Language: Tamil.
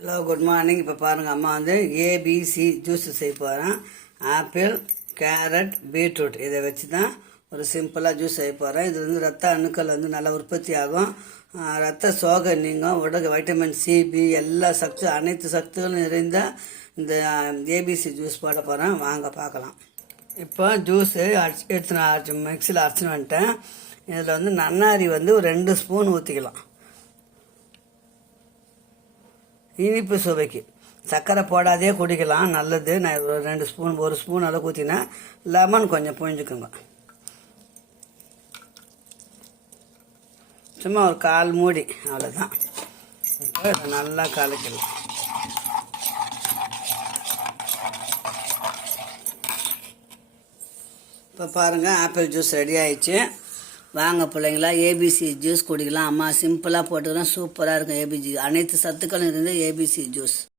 Hello good morning. இப்போ பாருங்கள், அம்மா வந்து ஏபிசி ஜூஸ் செய்ய போகிறேன். ஆப்பிள், கேரட், பீட்ரூட் இதை வச்சு தான் ஒரு சிம்பிளாக ஜூஸ் செய்ய போகிறேன். இது வந்து ரத்த அணுக்கள் வந்து நல்லா உற்பத்தி ஆகும், ரத்த சோகை நீங்கும், உடல் வைட்டமின் சி, பி எல்லா அனைத்து சத்துகளும் நிறைந்த இந்த ஏபிசி ஜூஸ் போட போகிறேன். வாங்க பார்க்கலாம். இப்போ ஜூஸு மிக்சியில் அரைச்சின்னு வந்துட்டேன். இதில் வந்து நன்னாரி வந்து ஒரு 2 ஸ்பூன் ஊற்றிக்கலாம். இனிப்பு சுவைக்கு சர்க்கரை போடாதே குடிக்கலாம், நல்லது. நான் ஒரு 2 ஸ்பூன் 1 ஸ்பூன் அளவு ஊற்றினேன். லெமன் கொஞ்சம் புழிஞ்சுக்கோங்க. சும்மா ஒரு 1/4 மூடி, அவ்வளோதான். இப்போ இதை நல்லா கலக்கலாம். இப்போ பாருங்கள், ஆப்பிள் ஜூஸ் ரெடி ஆயிடுச்சு. வாங்க பிள்ளைங்களா, ஏபிசி ஜூஸ் குடிக்கலாம். அம்மா சிம்பிளாக போட்டுக்கலாம், சூப்பராக இருக்கும். ஏபிசி அனைத்து சத்துக்களும் இருந்து ஏபிசி ஜூஸ்.